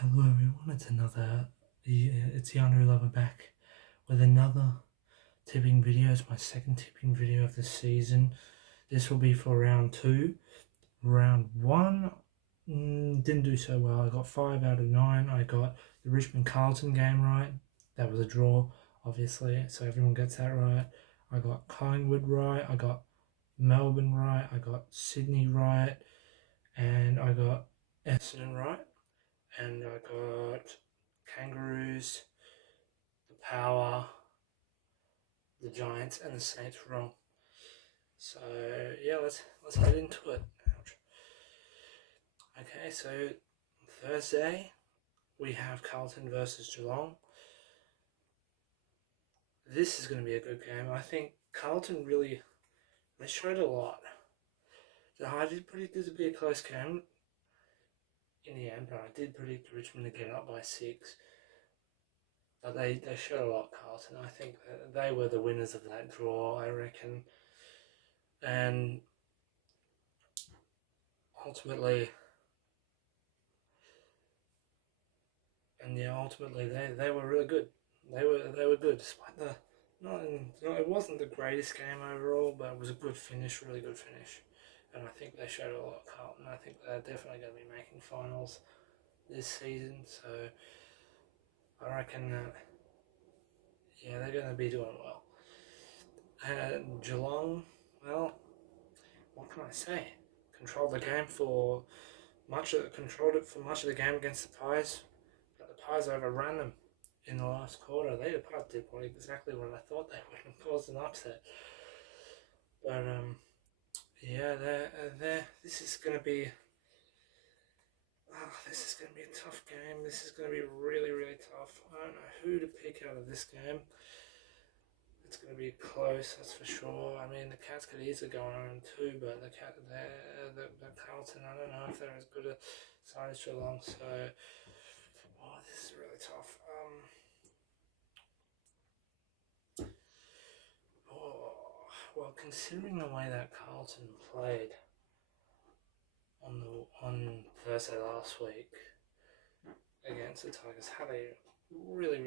Hello everyone, it's Yanu Lover back with another tipping video. It's my second tipping video of the season. This will be for round 2. Round 1 didn't do so well. I got 5 out of 9. I got the Richmond Carlton game right. That was a draw, obviously, so everyone gets that right. I got Collingwood right. I got Melbourne right. I got Sydney right. And I got Essendon right. And I got Kangaroos, the Power, the Giants, and the Saints wrong. So yeah, let's head into it. Okay, so Thursday we have Carlton versus Geelong. This is going to be a good game. I think Carlton they showed a lot. So I did predict it to be a close game in the end, but I did predict Richmond to get up by 6. But they showed a lot, Carlton. I think they were the winners of that draw, I reckon. And ultimately, they were really good. They were good, despite it wasn't the greatest game overall, but it was a good finish, really good finish. And I think they showed a lot, Carlton. I think they're definitely going to be making finals this season. So I reckon that, yeah, they're going to be doing well. And Geelong, well, what can I say? Controlled it for much of the game against the Pies, but the Pies overran them in the last quarter. They did exactly what I thought they would and caused an upset. But yeah, this is going to be a tough game. This is going to be really, really tough. I don't know who to pick out of this game. It's going to be close, that's for sure. I mean, the Cats could easily go on too, but the Carlton, I don't know if they're as good a side as Geelong. So, this is really tough. Well, considering the way that Carlton played on Thursday last week against the Tigers, how they really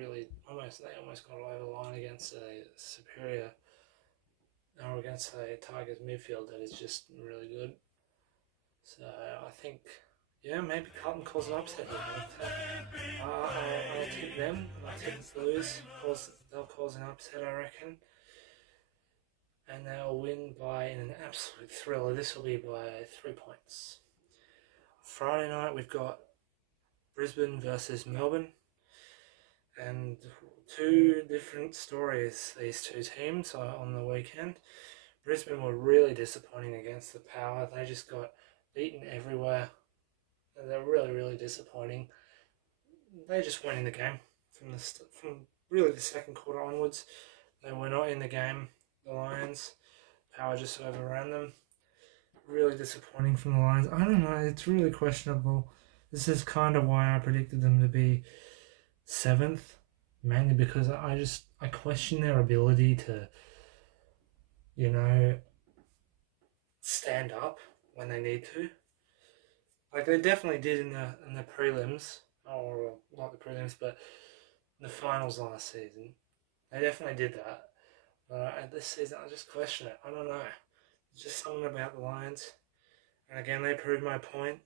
almost got over the line against a superior or against a Tigers midfield that is just really good. So I think, yeah, maybe Carlton calls an upset here. I'll tip them. I tip Blues. They'll cause an upset, I reckon. And they'll win by an absolute thriller. This will be by 3 points. Friday night we've got Brisbane versus Melbourne. And 2 different stories, these 2 teams on the weekend. Brisbane were really disappointing against the Power. They just got beaten everywhere. And they're really disappointing. They just went in the game from really the second quarter onwards. They were not in the game. The Lions, Power just overran them. Really disappointing from the Lions. I don't know. It's really questionable. This is kind of why I predicted them to be 7th, mainly because I question their ability to, stand up when they need to. Like they definitely did in the prelims, or not the prelims, but the finals last season. They definitely did that. But this season, I just question it. I don't know. It's just something about the Lions. And again, they proved my point.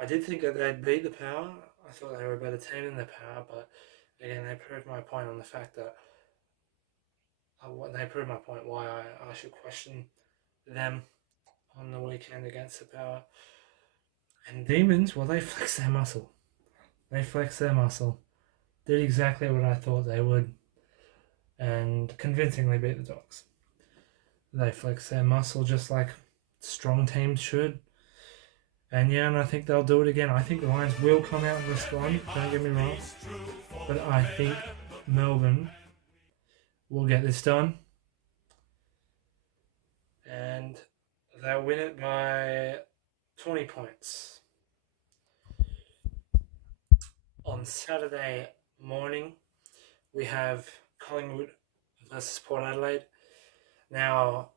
I did think that they'd beat the Power. I thought they were a better team than the Power, but again, they proved my point on the fact that they proved my point why I should question them on the weekend against the Power. And Demons, well, they flexed their muscle. Did exactly what I thought they would, and convincingly beat the Dogs. They flexed their muscle just like strong teams should. And I think they'll do it again. I think the Lions will come out and respond, don't get me wrong. But I think Melbourne will get this done. And they'll win it by 20 points. On Saturday morning, we have Collingwood versus Port Adelaide. Now,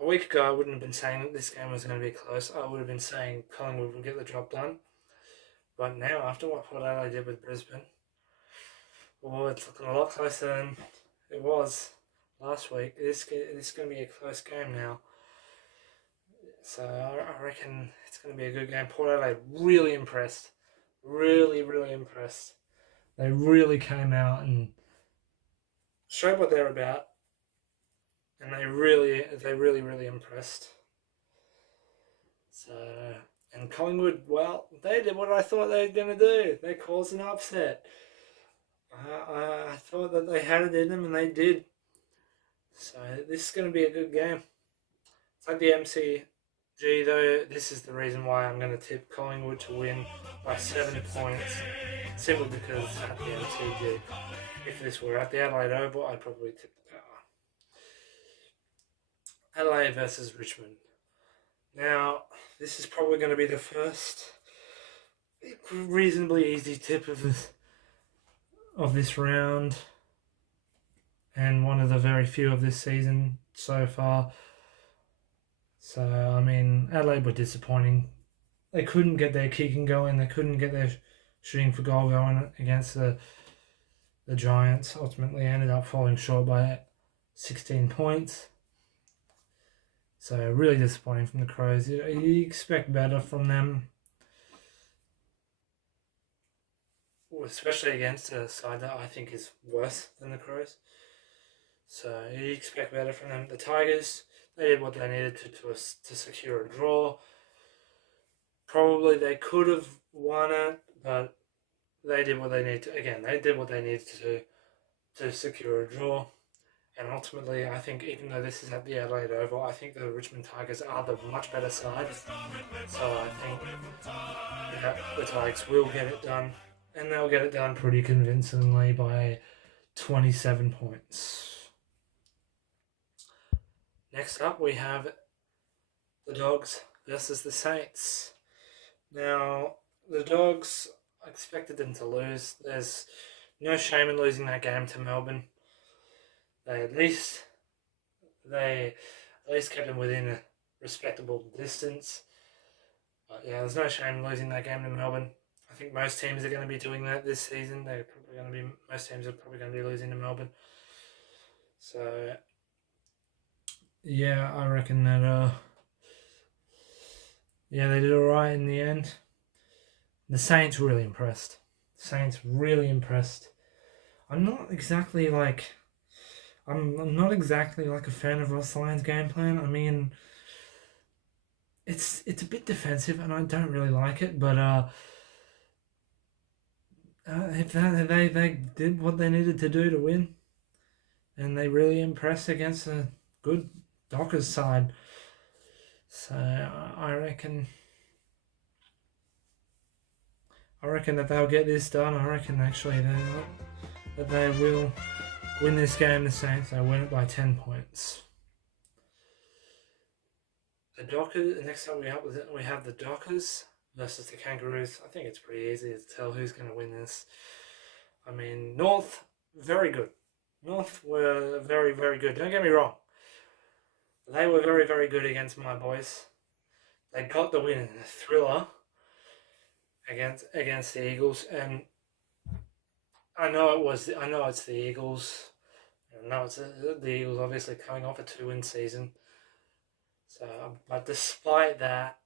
a week ago, I wouldn't have been saying that this game was going to be close. I would have been saying Collingwood will get the job done. But now, after what Port Adelaide did with Brisbane, well, it's looking a lot closer than it was last week. This is going to be a close game now. So I reckon it's going to be a good game. Port Adelaide really impressed. Really, really impressed. They really came out and showed what they're about. And they really, really impressed. So, and Collingwood, well, they did what I thought they were going to do. They caused an upset. I thought that they had it in them, and they did. So this is going to be a good game. It's like the MCG, though. This is the reason why I'm going to tip Collingwood to win by 7 points, simply because it's at the MCG. If this were at the Adelaide Oval, I'd probably tip the Power. Adelaide versus Richmond. Now, this is probably going to be the first reasonably easy tip of this round, and one of the very few of this season so far. So, I mean, Adelaide were disappointing. They couldn't get their kicking going. They couldn't get their shooting for goal going against the Giants. Ultimately ended up falling short by 16 points. So, really disappointing from the Crows. You expect better from them, especially against a side that I think is worse than the Crows. So you expect better from them. The Tigers, they did what they needed to secure a draw. Probably they could have won it, but they did what they needed to. Again, they did what they needed to secure a draw. And ultimately, I think even though this is at the Adelaide Oval, I think the Richmond Tigers are the much better side. So I think the Tigers will get it done. And they'll get it done pretty convincingly by 27 points. Next up, we have the Dogs versus the Saints. Now, the Dogs, I expected them to lose. There's no shame in losing that game to Melbourne. They at least kept them within a respectable distance. But yeah, there's no shame in losing that game to Melbourne. I think most teams are going to be doing that this season. Most teams are probably going to be losing to Melbourne. So yeah, I reckon that they did alright in the end. The Saints really impressed. I'm not exactly like a fan of Ross Lyon's game plan. I mean, it's a bit defensive and I don't really like it, but they did what they needed to do to win, and they really impressed against a good Dockers side. So I reckon that they'll get this done. I reckon actually that they will win this game. The Saints, they win it by 10 points. The Dockers. Next up, we have the Dockers versus the Kangaroos. I think it's pretty easy to tell who's going to win this. I mean, North, very good. North were very, very good. Don't get me wrong. They were very, very good against my boys. They got the win in a thriller against the Eagles, and I know it's the Eagles. I know it's the Eagles, obviously coming off a 2-win season. So, but despite that,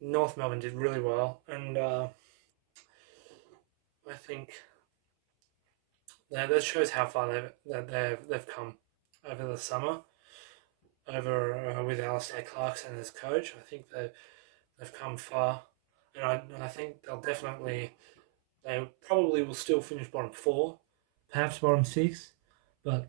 North Melbourne did really well, and I think that shows how far they've come over the summer. With Alistair Clarkson as coach, I think they've come far, and I think they probably will still finish bottom 4, perhaps bottom 6, but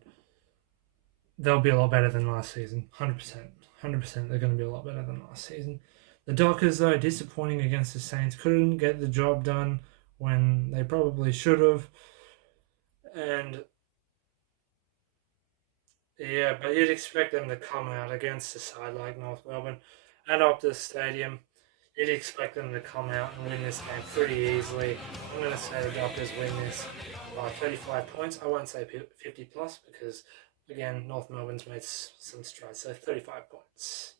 they'll be a lot better than last season. 100%. They're going to be a lot better than last season. The Dockers, though, disappointing against the Saints, couldn't get the job done when they probably should have, and yeah, but you'd expect them to come out against a side like North Melbourne at Optus Stadium. You'd expect them to come out and win this game pretty easily. I'm going to say the Dockers win this by 35 points. I won't say 50 plus because, again, North Melbourne's made some strides, so 35 points.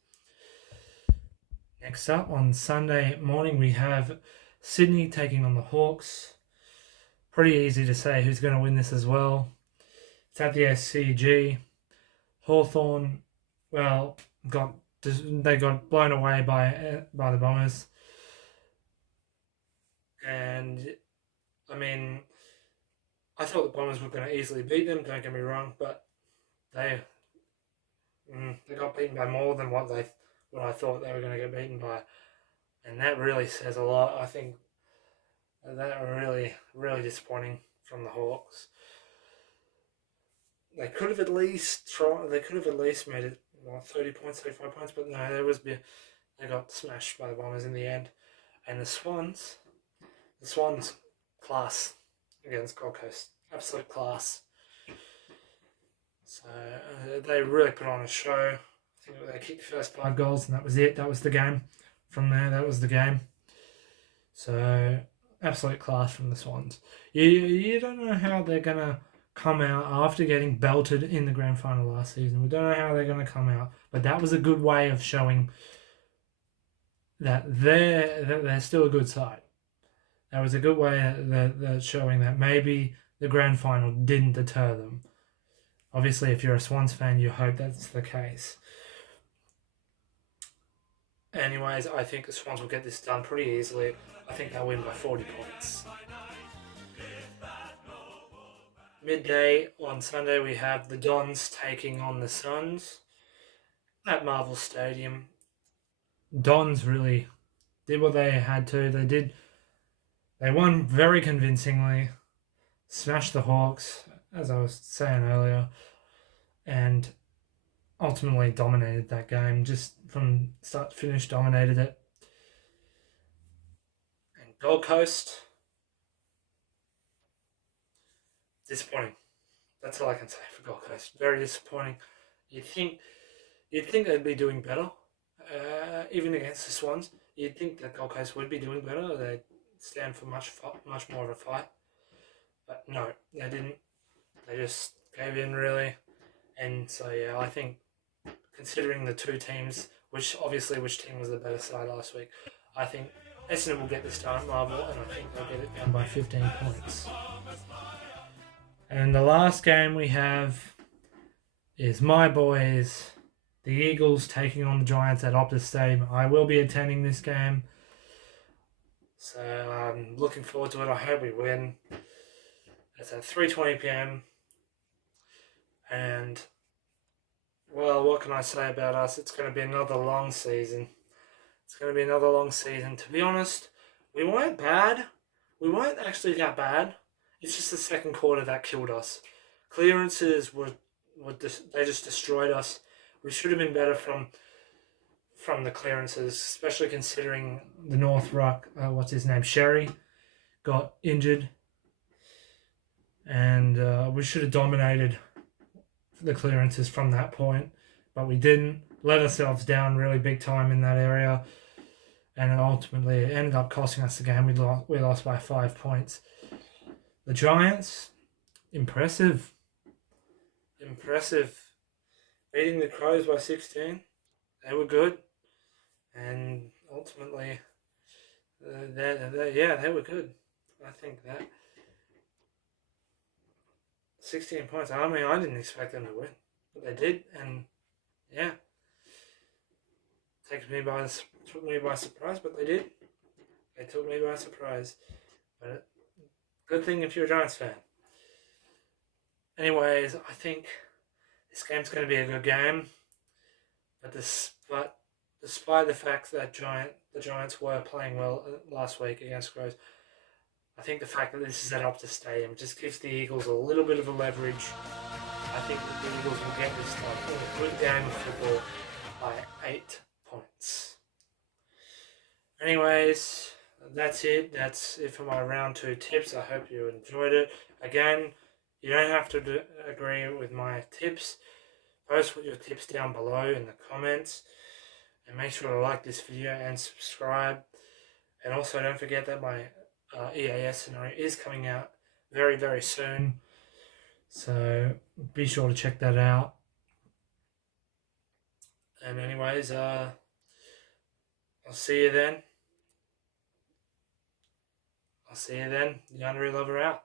Next up, on Sunday morning, we have Sydney taking on the Hawks. Pretty easy to say who's going to win this as well. It's at the SCG. Hawthorn, well, they got blown away by the Bombers. And, I mean, I thought the Bombers were going to easily beat them, don't get me wrong, but they got beaten by more than what I thought they were going to get beaten by. And that really says a lot. I think that were really, really disappointing from the Hawks. They could have at least made it 30 points, 35 points, but no, they got smashed by the Bombers in the end. And the Swans, class against Gold Coast, absolute class. So they really put on a show. I think they kicked the first 5 goals, and that was it. That was the game. From there, that was the game. So absolute class from the Swans. You don't know how they're gonna come out after getting belted in the grand final last season. We don't know how they're going to come out, but that was a good way of showing that they're still a good side. That was a good way that showing that maybe the grand final didn't deter them. Obviously, if you're a Swans fan, you hope that's the case. Anyways, I think the Swans will get this done pretty easily. I think they'll win by 40 points. Midday on Sunday, we have the Dons taking on the Suns at Marvel Stadium. Dons really did what they had to. They won very convincingly, smashed the Hawks, as I was saying earlier, and ultimately dominated that game. Just from start to finish, dominated it. And Gold Coast, disappointing. That's all I can say for Gold Coast. Very disappointing. You'd think they'd be doing better, even against the Swans. You'd think that Gold Coast would be doing better. They'd stand for much more of a fight. But no, they didn't. They just gave in, really. And so, yeah, I think considering the two teams, which team was the better side last week, I think Essendon will get this done, Marvel, and I think they'll get it done by 15 points. And the last game we have is my boys, the Eagles, taking on the Giants at Optus Stadium. I will be attending this game, so I'm looking forward to it. I hope we win. It's at 3:20 p.m. And, well, what can I say about us? It's going to be another long season. To be honest, we weren't bad. We weren't actually that bad. It's just the second quarter that killed us. Clearances they just destroyed us. We should have been better from the clearances, especially considering the North Ruck, Sherry, got injured. And we should have dominated the clearances from that point, but we didn't. Let ourselves down really big time in that area, and ultimately it ended up costing us the game. We lost by 5 points. The Giants, impressive. Beating the Crows by 16. They were good. And ultimately, they were good. I think that 16 points. I mean, I didn't expect them to win, but they did, and yeah, took me by surprise. But they did. They took me by surprise. But good thing if you're a Giants fan. Anyways, I think this game's going to be a good game. But despite the fact that the Giants were playing well last week against Crows, I think the fact that this is at Optus Stadium just gives the Eagles a little bit of a leverage. I think that the Eagles will get this done in a good game of football by 8 points. Anyways, that's it. That's it for my round 2 tips. I hope you enjoyed it. Again, you don't have to agree with my tips. Post your tips down below in the comments. And make sure to like this video and subscribe. And also don't forget that my EAS scenario is coming out very, very soon. So be sure to check that out. And anyways, I'll see you then. I'll see you then. The Undery Lover out.